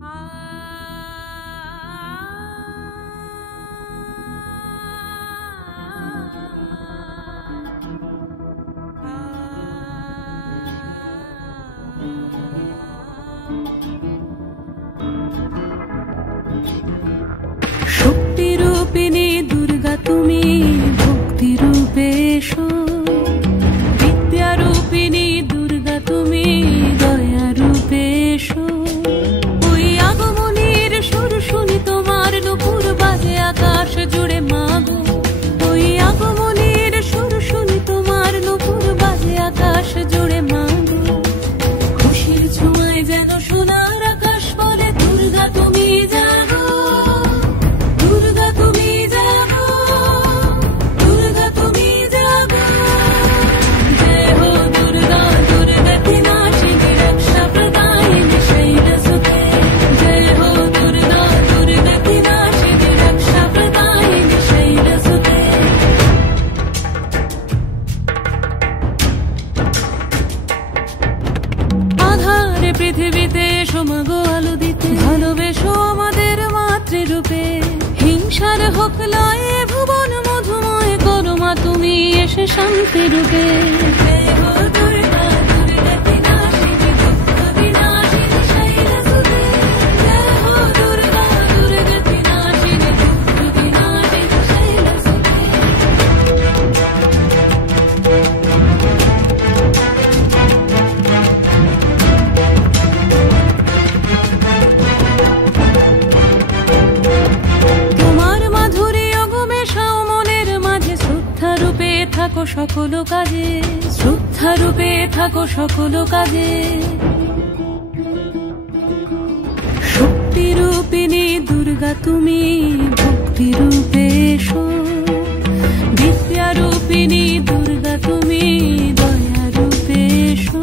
শক্তি রূপিণী দুর্গা তুমি ভক্তি রূপে এসো, বিদ্যা রূপিণী দুর্গা তুমি দয়া রূপে এসো। ওই আগমনীর সুর শুনি তোমার নুপুর বাজে আকাশ জুড়ে মাগো, ওই আগমনীর সুর শুনি তোমার নুপুর বাজে আকাশ জুড়ে মাগো। খুশির ছোঁয়ায় যেন সোনার আকাশ বলে দুর্গা তুমি জাগো, দুর্গা তুমি জাগো, দুর্গা তুমি জাগো। জয় হো দুর্গা দুর্গা বিনাশিনী রক্ষা প্রদায়িনী শৈলসুতে, জয় হো দুর্গা দুর্গা বিনাশিনী রক্ষা প্রদায়িনী শৈলসুতে। আধারে পৃথিবীতে এসো মাগো আলো দিতে, ভালোবেসো আমাদের মাতৃরূপে। হিংসার হোক লয়ে ভুবন মধুময় করো মা তুমি এসে শান্তি রূপে। জয় হো দুর্গা দুর্গা বিনাশিনী দুঃখ বিনাশিনী শৈলসুতে, জয় হো দুর্গা দুর্গা বিনাশিনী দুঃখ বিনাশিনী শৈলসুতে। তোমার মাধুরী অগমেশাও মনের মাঝে, শ্রদ্ধা রূপে থাকো সকল কাজে, শ্রদ্ধা রূপে থাকো সকল কাজে। শক্তি রূপিণী দুর্গা তুমি ভক্তি রূপে এসো, বিদ্যা রূপিণী দুর্গা তুমি দয়া রূপে এসো।